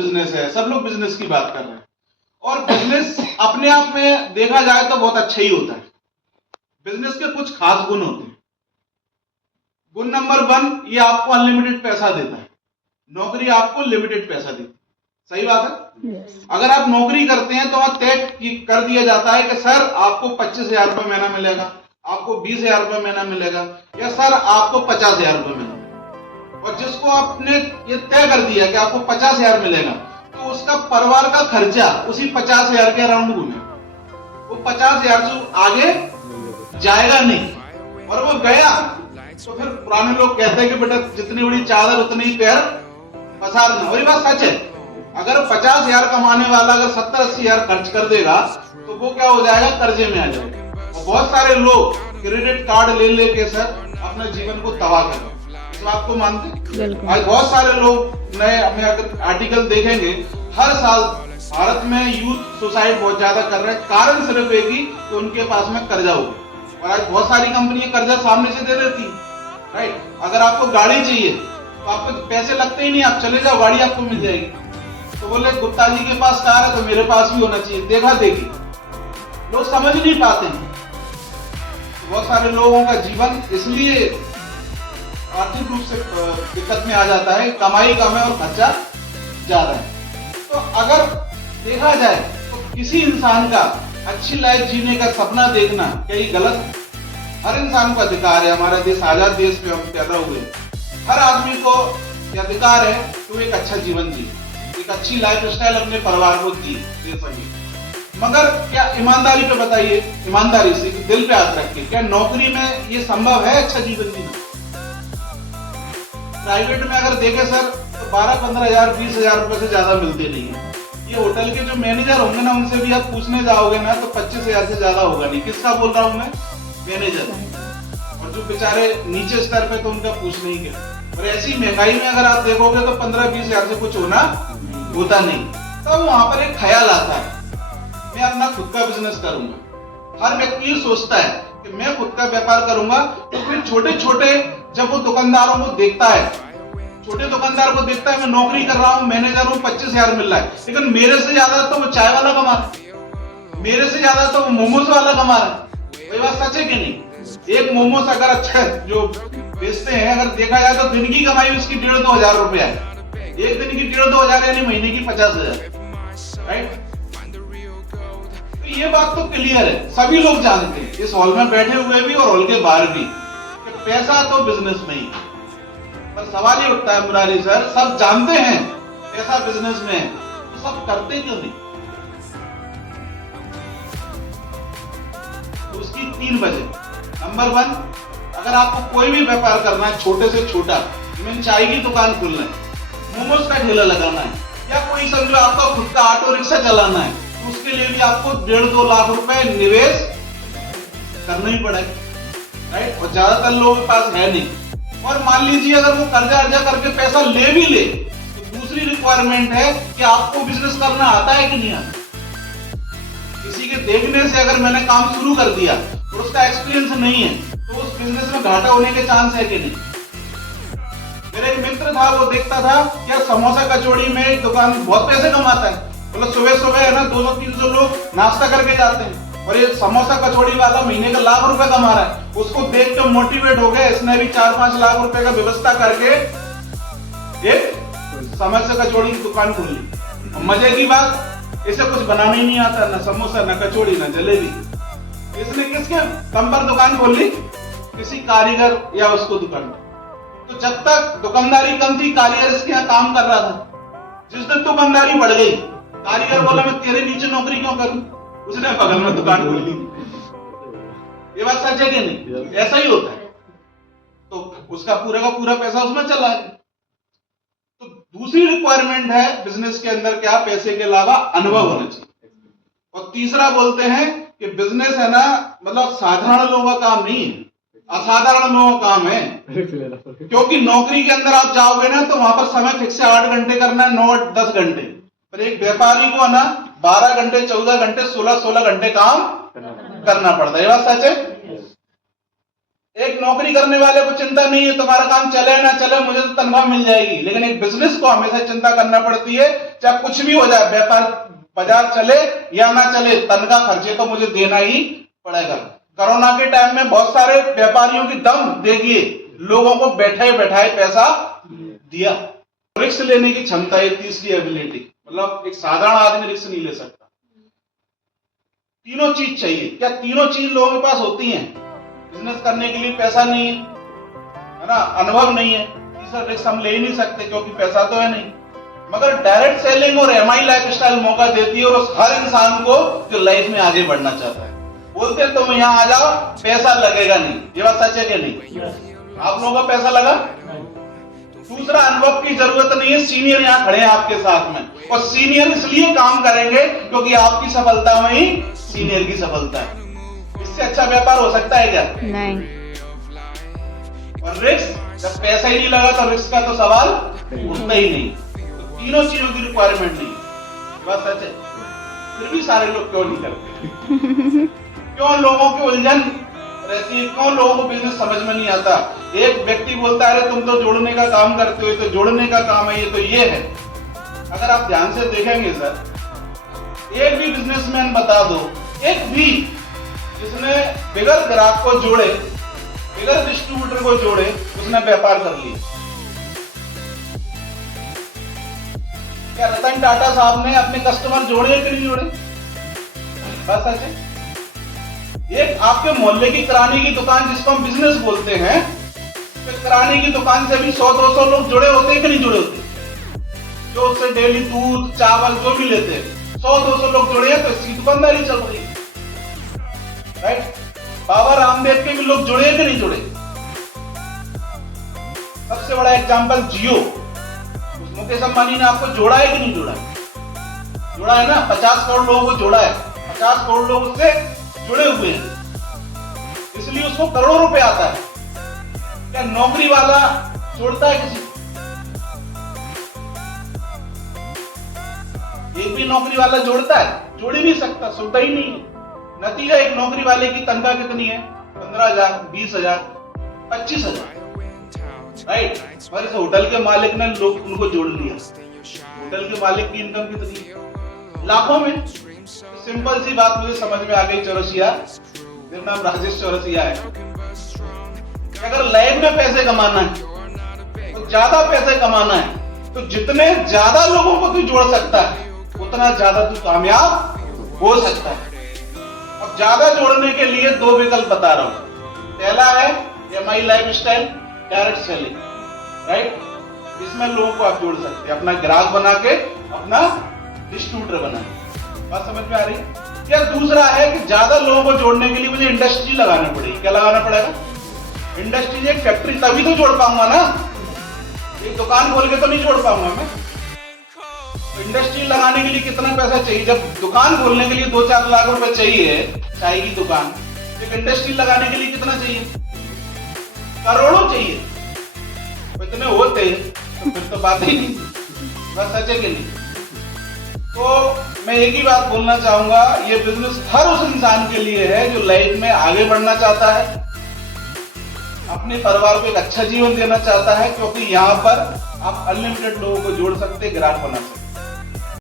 Business है, सब लोग बिजनेस की बात कर रहे हैं, और बिजनेस अपने आप में देखा जाए तो बहुत अच्छा ही होता है। बिजनेस के कुछ खास गुण होते हैं। गुण नंबर 1, ये आपको अनलिमिटेड पैसा देता है। नौकरी आपको लिमिटेड पैसा देती है, सही बात है। अगर आप नौकरी करते हैं तो वहां तय कर दिया जाता है कि सर आपको 25,000 रुपये महीना मिलेगा, आपको 20,000 रुपये महीना मिलेगा, या सर आपको 50,000 रुपये मिलेगा। और जिसको आपने ये तय कर दिया कि आपको 50,000 मिलेगा, तो उसका परिवार का खर्चा उसी 50,000 के अराउंड घूमे। वो 50,000 से आगे जाएगा नहीं, और वो गया तो फिर पुराने लोग कहते हैं कि बेटा जितनी बड़ी चादर उतनी ही पैर पसारना। वही बात सच है। अगर 50,000 कमाने वाला अगर 70-80,000 खर्च कर देगा तो वो क्या हो जाएगा, कर्जे में आ जाएगा। और बहुत सारे लोग क्रेडिट कार्ड ले लेके सर अपने जीवन को तबाह कर रहे हैं। इस बात को मानते? आज बहुत सारे लोग नए, हमें अगर आर्टिकल देखेंगे, हर साल भारत में यूथ सुसाइड बहुत ज्यादा कर रहे हैं। कारण सिर्फ एक ही कि उनके पास में कर्जा हो गया। और आज बहुत सारी कंपनियां कर्जा सामने से दे देती है, राइट। अगर आपको गाड़ी चाहिए तो आपको पैसे लगते ही नहीं, आप चले जाओ, गाड़ी आपको मिल जाएगी। तो बोले गुप्ता जी के पास कार है तो मेरे पास भी होना चाहिए। देखा देखी लोग समझ नहीं पाते हैं। बहुत सारे लोगों का जीवन इसलिए आर्थिक रूप से दिक्कत में आ जाता है, कमाई कम है और खर्चा ज्यादा है। तो अगर देखा जाए तो किसी इंसान का अच्छी लाइफ जीने का सपना देखना क्या ये गलत है? हर इंसान का अधिकार है। हमारा देश आजाद देश में हम पैदा हुए, हर आदमी को यह अधिकार है कि वो एक अच्छा जीवन जिए, एक अच्छी लाइफ स्टाइल अपने परिवार को दे सके। मगर क्या ईमानदारी पे बताइए, ईमानदारी से दिल पे हाथ रख के, क्या नौकरी में ये संभव है अच्छा जीवन जीना? प्राइवेट में अगर देखें सर तो 12-15,000 20,000 रुपए से ज्यादा मिलते नहीं है। ये होटल के जो मैनेजर होंगे ना, उनसे भी आप पूछने जाओगे ना तो 25,000 से ज्यादा होगा नहीं। किसका बोल रहा हूं मैं? मैनेजर। और जो बेचारे नीचे स्तर पे तो उनका पूछने ही क्या। और ऐसी महंगाई में अगर आप देखोगे तो 15-20,000 से कुछ होता नहीं। तब वहां पर एक ख्याल आता है मैं अपना खुद का बिजनेस करूंगा। हर व्यक्ति ये सोचता है कि मैं खुद का व्यापार करूंगा। तो फिर छोटे छोटे जब वो दुकानदारों को देखता है, छोटे दुकानदार को देखता है मैं नौकरी कर रहा हूँ, मैनेजर हूँ, 25,000 मिल रहा है, लेकिन मेरे से ज्यादा तो वो चाय वाला कमा रहा है, मेरे से ज्यादा तो वो मोमोज वाला कमा रहा है। वही बात सच है कि नहीं? एक मोमोज अगर अच्छा जो बेचते हैं, अगर देखा जाए तो दिन की कमाई उसकी 1,500-2 हजार रुपया है। एक दिन की 1,500-2 हजार यानी महीने की 50,000, राइट। तो ये बात तो क्लियर है, सभी लोग जानते हैं, इस हॉल में बैठे हुए भी और हॉल के बाहर भी, कि पैसा तो बिजनेस में ही है। पर सवाल ये उठता है मुरारी सर, सब जानते हैं पैसा बिजनेस में है, तो सब करते क्यों नहीं? तो उसकी 3 वजह। नंबर 1, अगर आपको कोई भी व्यापार करना है, छोटे से छोटा, इवन चाय की दुकान खोलना है, मोमोज का ठेला लगाना है, या कोई समझो आपका खुद का ऑटो रिक्शा चलाना है, तो उसके लिए भी आपको 1.5-2 लाख रुपए निवेश करना ही पड़ेगा, राइट। और ज्यादातर लोगों के पास है नहीं। और मान लीजिए अगर वो कर्जा करके पैसा ले भी ले, तो दूसरी रिक्वायरमेंट है कि आपको बिजनेस करना आता है कि नहीं आता। किसी के देखने से अगर मैंने काम शुरू कर दिया और उसका एक्सपीरियंस नहीं है, तो उस बिजनेस में घाटा होने के चांस है कि नहीं? मेरा एक मित्र था, वो देखता था क्या समोसा कचौड़ी में एक दुकान बहुत पैसे कमाता है। मतलब सुबह है ना 200-300 लोग नाश्ता करके जाते हैं, और ये समोसा कचौड़ी वाला महीने का लाख रुपए कमा रहा है। उसको देख के मोटिवेट हो गए, इसने भी 4-5 लाख रुपए का व्यवस्था करके एक समोसा कचौड़ी की दुकान खोल ली। मजे की बात, इसे कुछ बनाना ही नहीं आता, ना समोसा, ना कचौड़ी, ना जलेबी। इसने किसके दम पर दुकान खोल ली? किसी कारीगर या उसको दुकान। तो जब तक दुकानदारी कम थी, कारीगर इसके यहाँ काम कर रहा था। जिस दिन दुकानदारी बढ़ गई, कारीगर बोला मैं तेरे नीचे नौकरी क्यों करूं, उसने बगल में दुकान खोल ली। ये बात सच है कि नहीं? ऐसा ही होता है। तो उसका पूरा का पूरा पैसा उसमें चला गया। तो दूसरी रिक्वायरमेंट है बिजनेस के अंदर क्या? पैसे के अलावा अनुभव होना चाहिए। और तीसरा बोलते हैं कि बिजनेस है ना, मतलब साधारण लोगों का काम नहीं है, असाधारण लोगों का काम है। क्योंकि नौकरी के अंदर आप जाओगे ना तो वहां पर समय फिक्स है, 8 घंटे करना है, 9-10 घंटे। पर एक व्यापारी को ना 12 घंटे, 14 घंटे, 16 घंटे काम करना पड़ता है। ये बात सच है। एक नौकरी करने वाले को चिंता नहीं है तुम्हारा काम चले ना चले, मुझे तो तनख्वाह मिल जाएगी। लेकिन एक बिजनेस को हमेशा चिंता करना पड़ती है, चाहे कुछ भी हो जाए, व्यापार बाजार चले या ना चले, तनख्वाह खर्चे तो मुझे देना ही पड़ेगा। कोरोना के टाइम में बहुत सारे व्यापारियों की दम देखिए, लोगों को बैठाए बैठाए पैसा दिया। रिस्क लेने की क्षमता है, तीसरी एबिलिटी, मतलब एक साधारण आदमी रिस्क नहीं ले सकता। तीनों चीज चाहिए। क्या तीनों चीज लोगों के पास होती हैं? बिजनेस करने के लिए पैसा नहीं है ना, अनुभव नहीं है, तीसरा रिस्क हम ले ही नहीं सकते क्योंकि पैसा तो है नहीं। मगर डायरेक्ट सेलिंग और एमआई लाइफस्टाइल मौका देती है, और उस हर इंसान को जो लाइफ में आगे बढ़ना चाहता है, बोलते हैं तुम यहाँ आ जाओ, पैसा लगेगा नहीं। ये बात सच है कि नहीं? आप लोगों का पैसा लगा? दूसरा, अनुभव की जरूरत नहीं है, सीनियर यहाँ खड़े हैं आपके साथ में, और सीनियर इसलिए काम करेंगे क्योंकि आपकी सफलता में ही सीनियर की सफलता है। इससे अच्छा व्यापार हो सकता है क्या? नहीं। और रिस्क, जब पैसा ही नहीं लगा तो रिस्क का तो सवाल उठता ही नहीं। तो तीनों चीजों की रिक्वायरमेंट नहीं, बात सच है। फिर भी सारे लोग क्यों नहीं करते? क्यों लोगों की उलझन रहती है? क्यों लोगों को बिजनेस समझ में नहीं आता? एक व्यक्ति बोलता है, अरे तुम तो जोड़ने का काम करते हो, तो जोड़ने का काम है ये, तो ये है। अगर आप ध्यान से देखेंगे सर, एक भी बिजनेसमैन बता दो, एक भी जिसने बिगर ग्राहक को जोड़े, बिगर डिस्ट्रीब्यूटर को जोड़े, उसने व्यापार कर लिया। क्या रतन टाटा साहब ने अपने कस्टमर जोड़े कि नहीं जोड़े? बस ऐसे। एक आपके मोहल्ले की किराने की दुकान, जिसको हम बिजनेस बोलते हैं, तो किराने की दुकान से भी 100-200 लोग जुड़े होते हैं कि नहीं जुड़े होते? जो उससे डेली दूध चावल जो भी लेते हैं, 100-200 लोग जुड़े हैं, तो इसकी दुकानदारी चल रही है, राइट? बाबा रामदेव के भी लोग जुड़े हैं कि नहीं जुड़े? सबसे बड़ा एग्जांपल जियो, मुकेश अंबानी ने आपको जोड़ा है कि नहीं जोड़ा? जोड़ा है ना, 50 करोड़ लोगों को जोड़ा है, 50 करोड़ लोग उससे जुड़े हुए हैं, इसलिए उसको करोड़ों रुपए आता है। क्या नौकरी वाला जोड़ता है किसी? एक भी नौकरी वाला जोड़ता है? जोड़ ही नहीं सकता, सुनता ही नहीं है। नतीजा, एक नौकरी वाले की तनख्वाह कितनी है? 15,000, 20,000, 25,000, राइट? और इस होटल के मालिक ने लोग उनको जोड़ लिया। होटल के मालिक की इनकम कितनी? लाखों में। सिंपल सी बात मुझे समझ में आ गई चौरसिया, मेरा नाम राजेश चौरसिया है। अगर लाइफ में पैसे कमाना है, तो ज्यादा पैसे कमाना है, तो जितने ज्यादा लोगों को तू जोड़ सकता है, उतना ज्यादा तू कामयाब हो सकता है। अब ज्यादा जोड़ने के लिए 2 विकल्प बता रहा हूं। पहला है MI lifestyle, direct selling, right? इसमें लोगों को आप जोड़ सकते हैं, अपना ग्राहक बना के, अपना डिस्ट्रीब्यूटर बना के। बात समझ में आ रही? या दूसरा है कि ज्यादा लोगों को जोड़ने के लिए मुझे इंडस्ट्री लगाना पड़ेगी। क्या लगाना पड़ेगा? इंडस्ट्री, एक फैक्ट्री, तभी तो जोड़ पाऊंगा ना। एक दुकान खोल के तो नहीं जोड़ पाऊंगा मैं। तो इंडस्ट्री लगाने के लिए कितना पैसा चाहिए? जब दुकान खोलने के लिए 2-4 लाख रुपए चाहिए, चाय की दुकान, एक इंडस्ट्री लगाने के लिए कितना चाहिए? करोड़ों चाहिए। तो इतने होते तो फिर तो बात ही नहीं। बस सच है कि नहीं? तो मैं एक ही बात बोलना चाहूंगा, ये बिजनेस हर उस इंसान के लिए है जो लाइफ में आगे बढ़ना चाहता है, अपने परिवार को एक अच्छा जीवन देना चाहता है, क्योंकि यहाँ पर आप अनलिमिटेड लोगों को जोड़ सकते, ग्राहक बना सकते।